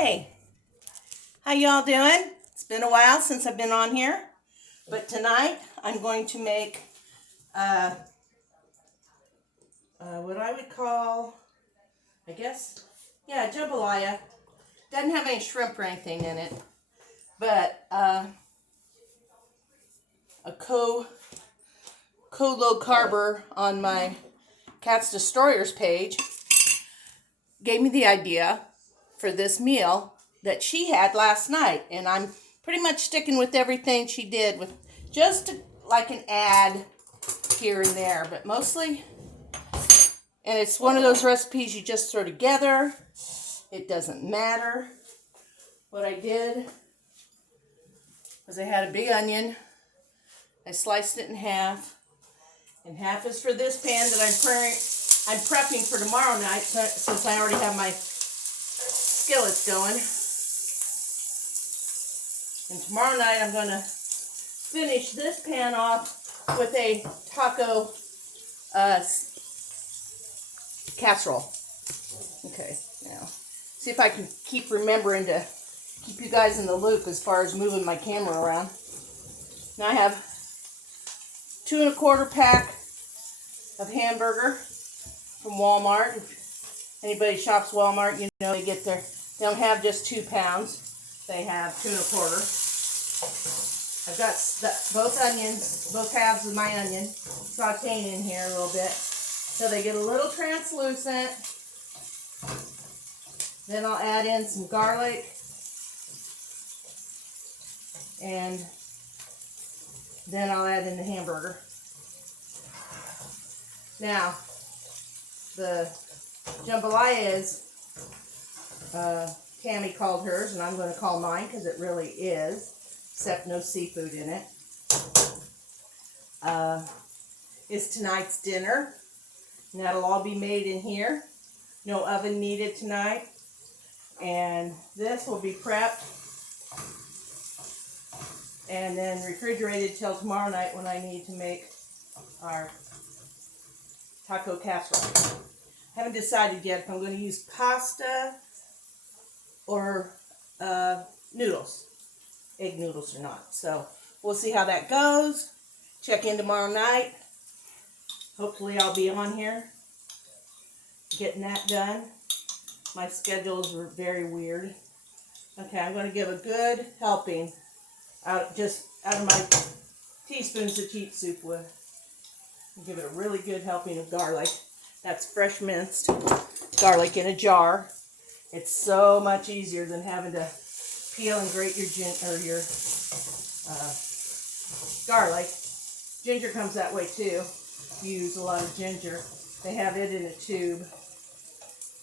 Hey, how y'all doing? It's been a while since I've been on here, but tonight I'm going to make what I would call, jambalaya. Doesn't have any shrimp or anything in it, but a low carber on my Cat's Destroyers page gave me the idea for this meal that she had last night, and I'm pretty much sticking with everything she did, with just like an ad here and there, but mostly, and it's one of those recipes you just throw together. It doesn't matter. What I did was I had a big onion. I sliced it in half, and half is for this pan that I'm prepping for tomorrow night, since I already have my skillets going. And tomorrow night I'm going to finish this pan off with a taco casserole. Okay, now see if I can keep remembering to keep you guys in the loop as far as moving my camera around. Now I have 2 1/4 pack of hamburger from Walmart. If anybody shops Walmart, you know they don't have just 2 pounds. They have 2 1/4. I've got both onions, both halves of my onion, sauteing in here a little bit so they get a little translucent. Then I'll add in some garlic, and then I'll add in the hamburger. Now, the jambalaya is, Tammy called hers, and I'm going to call mine because it really is, except no seafood in it, is tonight's dinner. And that'll all be made in here. No oven needed tonight. And this will be prepped and then refrigerated till tomorrow night when I need to make our taco casserole. I haven't decided yet if I'm going to use pasta or noodles, egg noodles or not. So we'll see how that goes. Check in tomorrow night. Hopefully I'll be on here getting that done. My schedules were very weird. Okay, I'm going to give a good helping out of my teaspoons to eat soup with. Give it a really good helping of garlic. That's fresh minced garlic in a jar. It's so much easier than having to peel and grate your garlic. Ginger comes that way too. You use a lot of ginger. They have it in a tube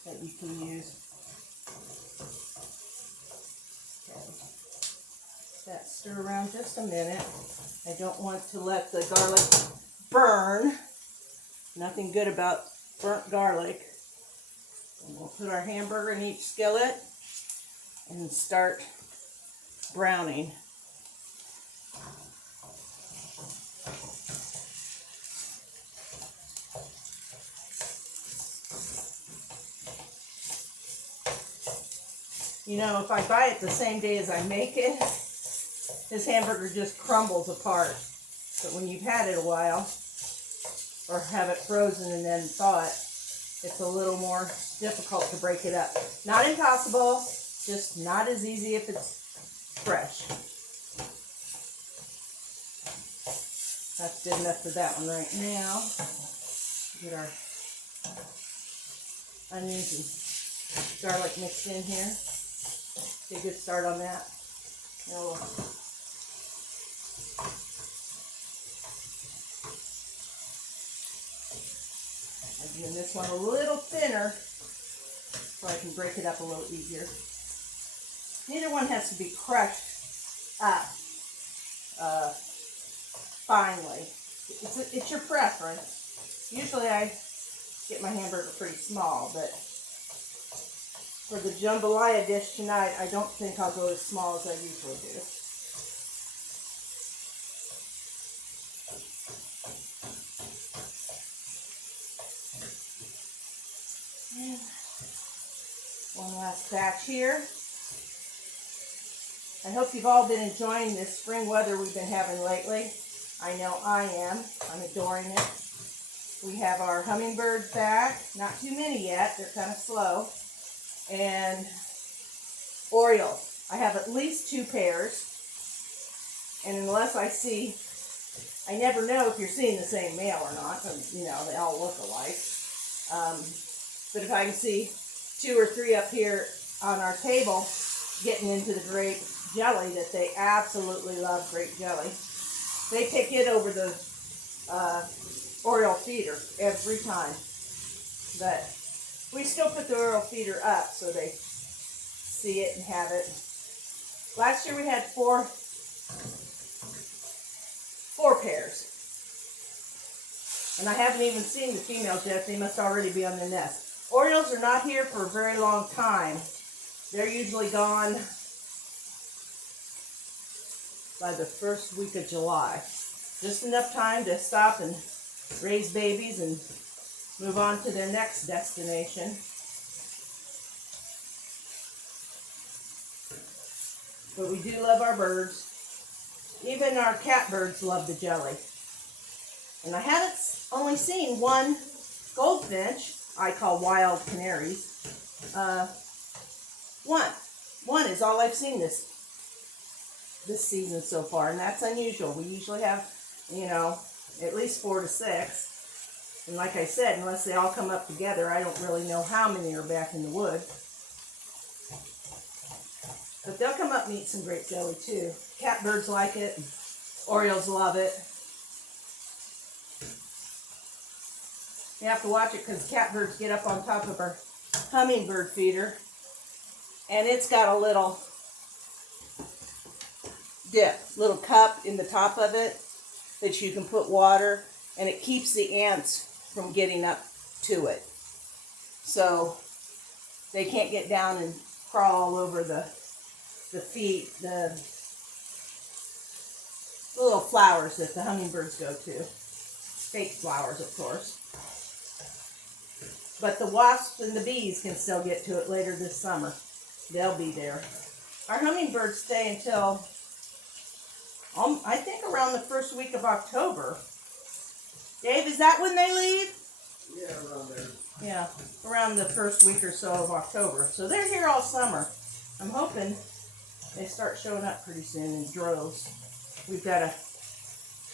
that you can use. Okay. That stir around just a minute. I don't want to let the garlic burn. Nothing good about burnt garlic. And we'll put our hamburger in each skillet and start browning. You know, if I buy it the same day as I make it, this hamburger just crumbles apart. But when you've had it a while, or have it frozen and then thaw it, it's a little more difficult to break it up. Not impossible, just not as easy if it's fresh. That's good enough for that one right now. Get our onions and garlic mixed in here. Get a good start on that. Now we'll I'm doing this one a little thinner so I can break it up a little easier. Neither one has to be crushed up finely. It's your preference. Usually I get my hamburger pretty small, but for the jambalaya dish tonight, I don't think I'll go as small as I usually do. And one last batch here. I hope you've all been enjoying this spring weather we've been having lately. I know I am. I'm adoring it. We have our hummingbirds back. Not too many yet. They're kind of slow. And Orioles. I have at least 2 pairs. And unless I see, I never know if you're seeing the same male or not. You know, they all look alike. But if I can see 2 or 3 up here on our table getting into the grape jelly, that they absolutely love grape jelly. They pick it over the Oriole feeder every time. But we still put the Oriole feeder up so they see it and have it. Last year we had 4 pairs. And I haven't even seen the females yet. They must already be on the nest. Orioles are not here for a very long time. They're usually gone by the first week of July. Just enough time to stop and raise babies and move on to their next destination. But we do love our birds. Even our catbirds love the jelly. And I haven't only seen 1 goldfinch, I call wild canaries. One is all I've seen this season so far, and that's unusual. We usually have, you know, at least 4 to 6. And like I said, unless they all come up together, I don't really know how many are back in the wood. But they'll come up and eat some grape jelly too. Catbirds like it. Orioles love it. You have to watch it because catbirds get up on top of our hummingbird feeder. And it's got a little dip, little cup in the top of it that you can put water, and it keeps the ants from getting up to it. So they can't get down and crawl all over the feet, the little flowers that the hummingbirds go to. Fake flowers, of course. But the wasps and the bees can still get to it later this summer. They'll be there. Our hummingbirds stay until, I think, around the first week of October. Dave, is that when they leave? Yeah, around there. Yeah, around the first week or so of October. So they're here all summer. I'm hoping they start showing up pretty soon in droves. We've got a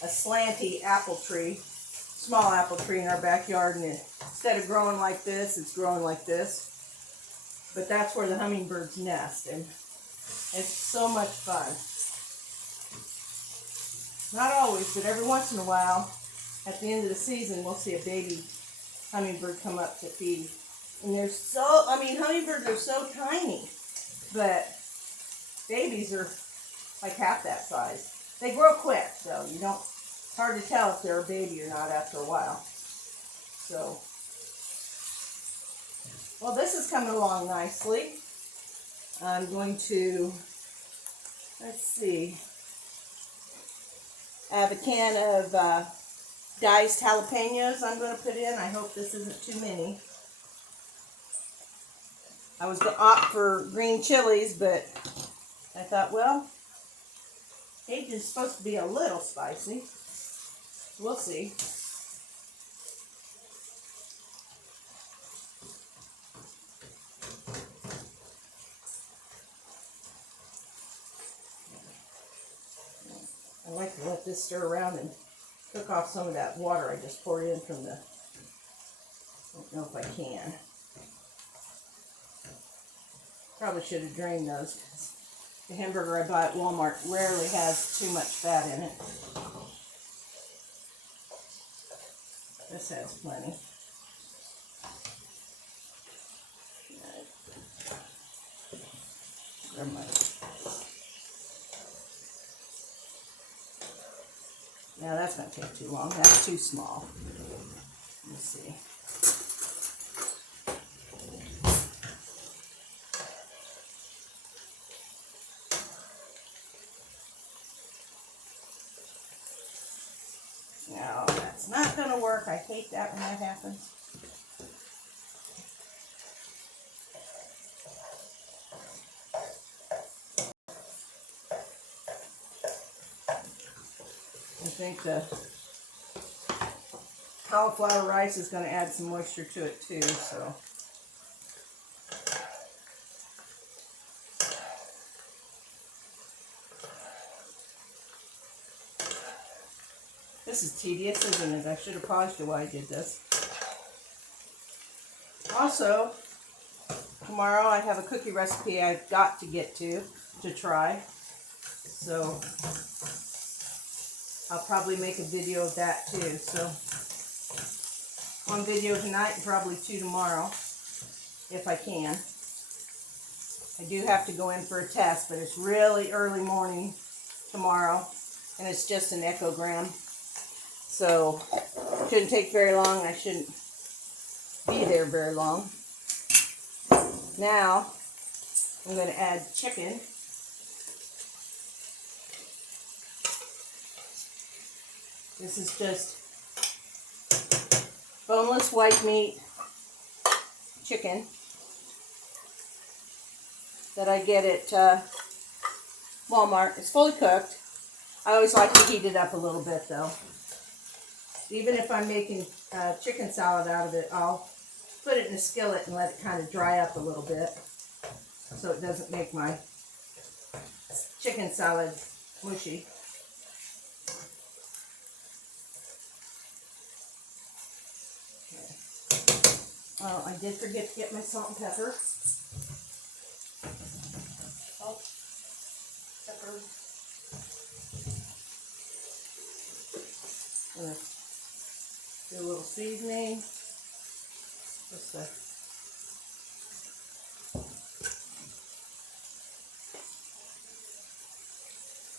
slanty apple tree, small apple tree in our backyard, and instead of growing like this, it's growing like this. But that's where the hummingbirds nest, and it's so much fun. Not always, but every once in a while, at the end of the season, we'll see a baby hummingbird come up to feed. And they're so, hummingbirds are so tiny, but babies are like half that size. They grow quick, so it's hard to tell if they're a baby or not after a while. So, well, this is coming along nicely. I'm going to, let's see, I have a can of diced jalapenos I'm going to put in. I hope this isn't too many. I was going to opt for green chilies, but I thought, well, Cajun's supposed to be a little spicy. We'll see. I like to let this stir around and cook off some of that water I just poured in from the, I don't know if I can. Probably should have drained those, because the hamburger I buy at Walmart rarely has too much fat in it. This has plenty. Never mind. Now that's going to take too long. That's too small. Let me see. No, that's not going to work. I hate that when that happens. think the cauliflower rice is going to add some moisture to it too, so. This is tedious, isn't it? I should have paused you while I did this. Also, tomorrow I have a cookie recipe I've got to get to try. So, I'll probably make a video of that too. So, one video tonight and probably 2 tomorrow, if I can. I do have to go in for a test, but it's really early morning tomorrow, and it's just an echogram. So, it shouldn't take very long. I shouldn't be there very long. Now, I'm going to add chicken. This is just boneless white meat chicken that I get at Walmart. It's fully cooked. I always like to heat it up a little bit though. Even if I'm making chicken salad out of it, I'll put it in a skillet and let it kind of dry up a little bit so it doesn't make my chicken salad mushy. Okay. Oh, I did forget to get my salt and pepper. Salt, pepper. I'm going to do a little seasoning. Just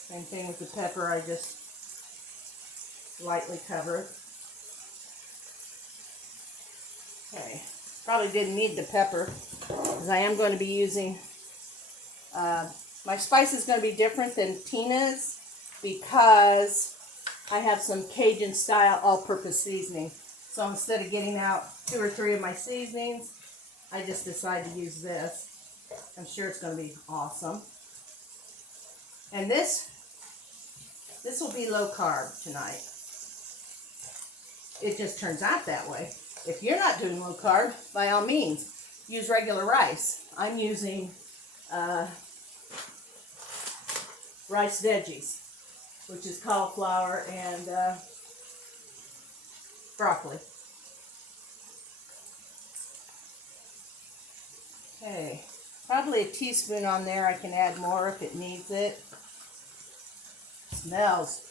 same thing with the pepper, I just lightly cover it. Okay, probably didn't need the pepper because I am going to be using, my spice is going to be different than Tina's because I have some Cajun style all-purpose seasoning. So instead of getting out 2 or 3 of my seasonings, I just decided to use this. I'm sure it's going to be awesome. And this will be low carb tonight. It just turns out that way. If you're not doing low carb, by all means, use regular rice. I'm using rice veggies, which is cauliflower and broccoli. Okay, probably a teaspoon on there. I can add more if it needs it. Smells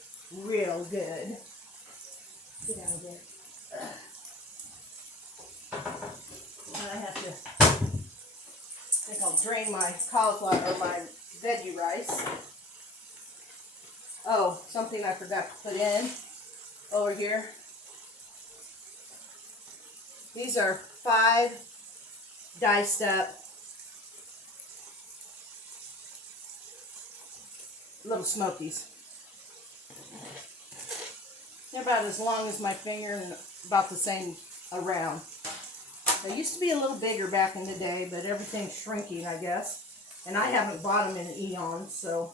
real good. Get out of there. And I have to, I think I'll drain my cauliflower or my veggie rice. Oh, something I forgot to put in over here. These are 5 diced up little smokies. They're about as long as my finger and about the same around. They used to be a little bigger back in the day, but everything's shrinking, I guess. And I haven't bought them in an eon, so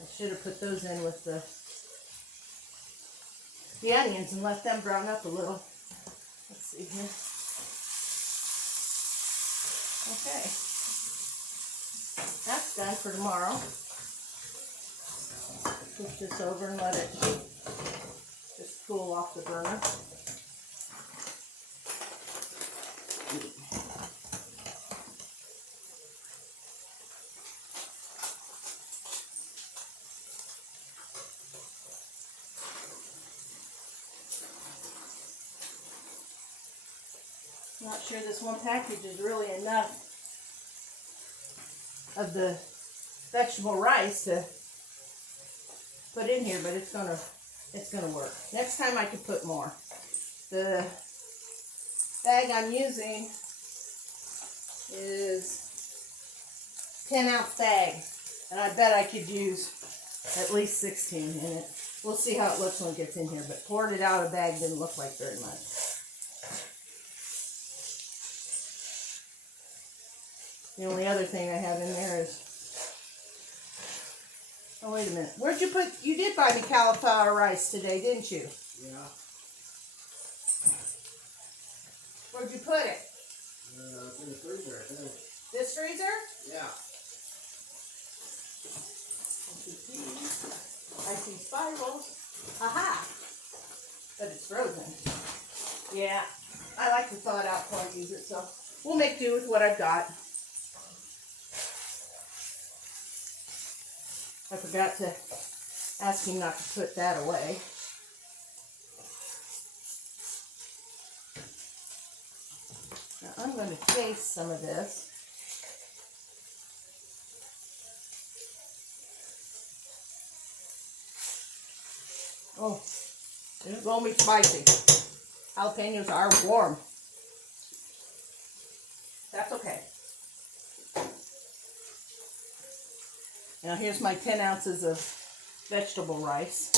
I should have put those in with the onions and let them brown up a little. Let's see here. Okay. That's done for tomorrow. Push this over and let it just cool off the burner. Not sure this one package is really enough of the vegetable rice to put in here, but it's gonna work. Next time I could put more. The bag I'm using is 10-ounce bag, and I bet I could use at least 16 in it. We'll see how it looks when it gets in here, but poured it out of the bag didn't look like very much. The only other thing I have in there is Oh, wait a minute. Where'd you put, you did buy me cauliflower rice today, didn't you? Yeah. Where'd you put it? It's in the freezer, I think. This freezer? Yeah. I see spirals. Aha! But it's frozen. Yeah. I like to thaw it out before I use it, so we'll make do with what I've got. I forgot to ask him not to put that away. Now I'm going to taste some of this. Oh, it's going to be spicy. Jalapenos are warm. That's okay. Now here's my 10 ounces of vegetable rice.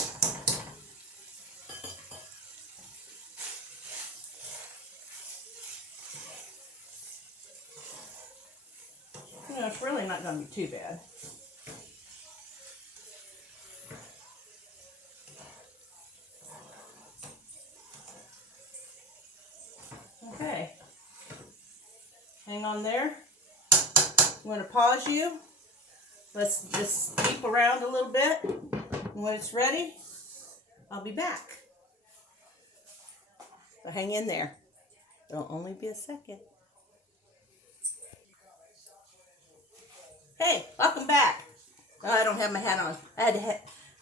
You know, it's really not going to be too bad. Okay. Hang on there. I'm going to pause you. Let's just keep around a little bit. And when it's ready, I'll be back. So hang in there. It'll only be a second. Hey, welcome back. Oh, I don't have my hat on.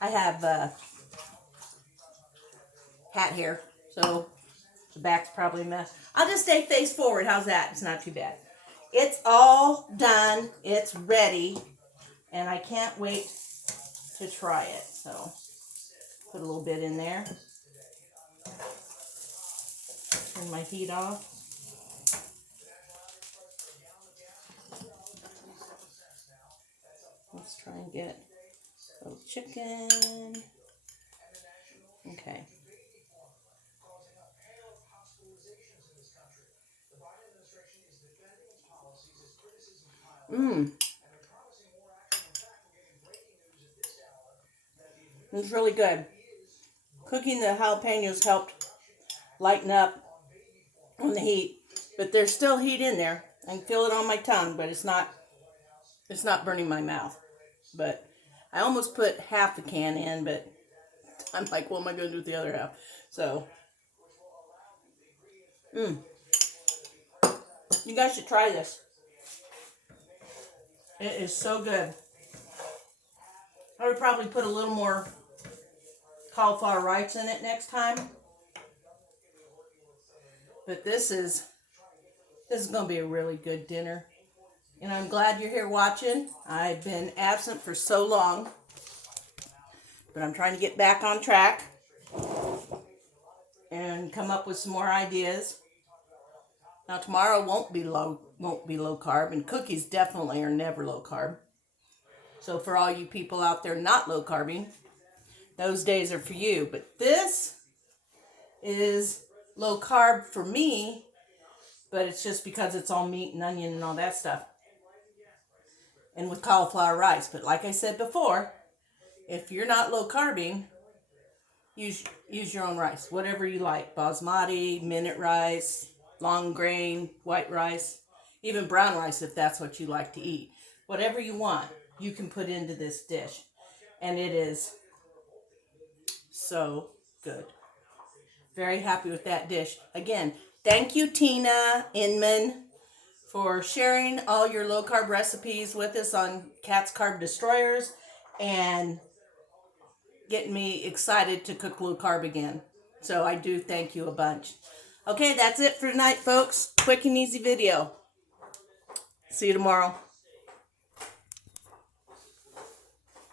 I have hat here, so the back's probably a mess. I'll just stay face forward. How's that? It's not too bad. It's all done. It's ready. And I can't wait to try it. So put a little bit in there. Turn my heat off. Let's try and get a little chicken. Okay. It's really good. Cooking the jalapenos helped lighten up on the heat, but there's still heat in there. I can feel it on my tongue, but it's not burning my mouth. But I almost put half the can in, but I'm like, what am I going to do with the other half? So, you guys should try this. It is so good. I would probably put a little more cauliflower rice in it next time. But this is going to be a really good dinner. And I'm glad you're here watching. I've been absent for so long. But I'm trying to get back on track and come up with some more ideas. Now tomorrow won't be low carb, and cookies definitely are never low carb. So for all you people out there not low carbing, those days are for you. But this is low carb for me, but it's just because it's all meat and onion and all that stuff. And with cauliflower rice. But like I said before, if you're not low carbing, use your own rice. Whatever you like. Basmati, minute rice, long grain, white rice, even brown rice if that's what you like to eat. Whatever you want, you can put into this dish. And it is so good. Very happy with that dish. Again, thank you, Tina Inman, for sharing all your low-carb recipes with us on Cat's Carb Destroyers and getting me excited to cook low-carb again. So I do thank you a bunch. Okay, that's it for tonight, folks. Quick and easy video. See you tomorrow.